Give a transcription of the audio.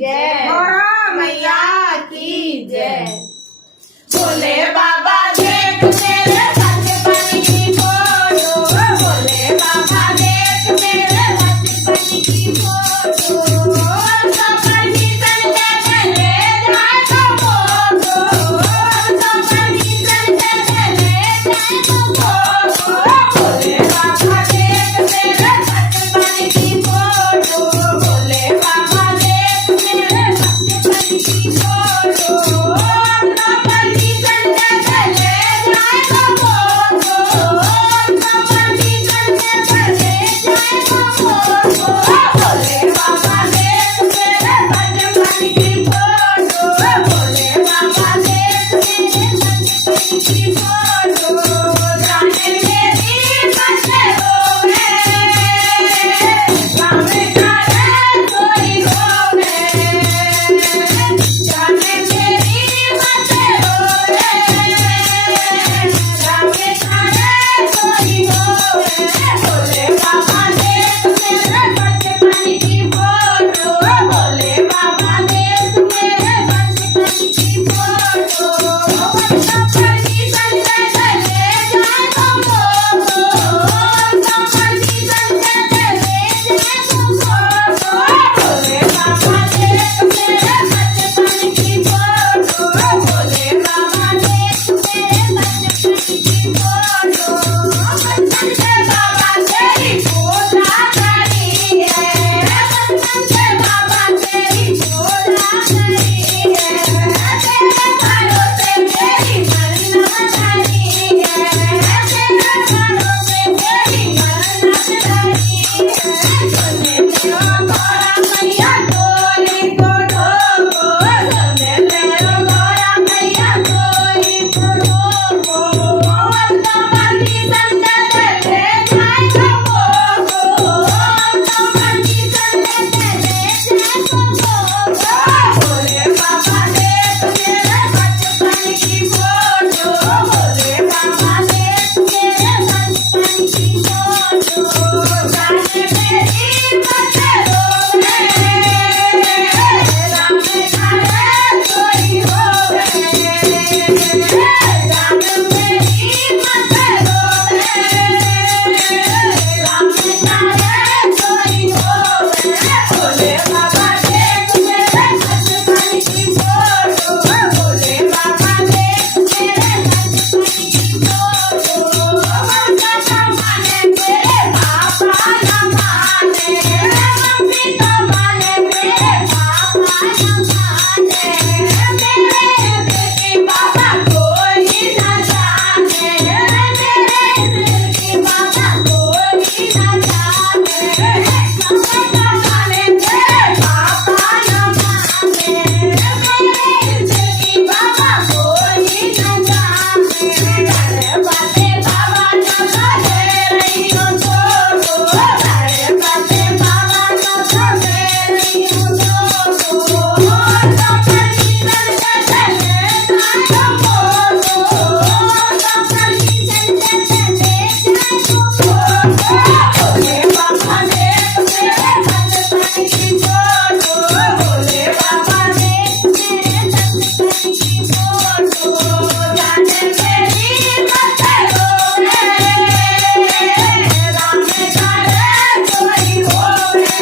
जय, गौरा मैया की जय। भोले बाबा देख मेरे बचपन की फोटो, भोले बाबा देख मेरे बचपन की फोटो, सपनी संग चले जाए तो फोटो, सपनी संग चले जाए तो फोटो, भोले बाबा देख मेरे बचपन की फोटो, भोले बाबा देख मेरे बचपन की फोटो, सपनी संग चले जाए तो फोटो, सपनी संग चले जाए तो फोटो, भोले बाबा देख मेरे बचपन की फोटो, भोले बाबा देख मेरे बचपन की फोटो, जाने मेरी बचपनों में गावे गावे कोई होवे, जाने मेरी बचपनों में गावे गावे कोई होवे, भोले बाबा देख मेरे बचपन की फोटो, भोले बाबा देख मेरे बचपन की फोटो, सपनी संग चले जाए तो फोटो, सपनी संग चले जाए तो फोटो, भोले बाबा देख मेरे बचपन की फोटो, भोले बाबा देख मेरे बचपन की फोटो, बचपन से बाबा तेरी पूजा करी है, बचपन से बाबा तेरी पूजा करी है, तेरे भरोसे मेरी मन्नत धरी है, तेरे भरोसे मेरी मन्नत धरी है, सुने तेरो गौरा मैया तोरी को ढोको, सुने तेरो गौरा मैया तोरी को ढोको, सपनी संग चले जाए तो फोटो, सपनी संग चले जाए तो फोटो, भोले बाबा देख मेरे बचपन की फोटो, भोले बाबा देख मेरे बचपन की फोटो, जाने मेरी बचपनों में गावे गावे कोई होवे, जाने मेरी बचपनों में गावे गावे कोई होवे, भोले बाबा देख मेरे बचपन की फोटो, भोले बाबा देख मेरे बचपन की फोटो, ममता माने तेरे पापा न माने, मम्मी तो माने तेरे पापा न माने, तेरे दिल की बाबा कोई न जाने, तेरे दिल की बाबा कोई न जाने, ममता माने तेरे पापा न माने, तेरे दिल की बाबा कोई न जाने, घर बाते बाबा न करे रही हो छोड़ो, घर बाते बाबा न करे रही हो छोड़ो, सपनी संग चले जाए तो फोटो, सपनी संग चले जाए तो फोटो, भोले बाबा देख मेरे बचपन की फोटो, भोले बाबा देख मेरे बचपन की फोटो, जाने मेरी बचपनों में गावे गावे कोई होवे,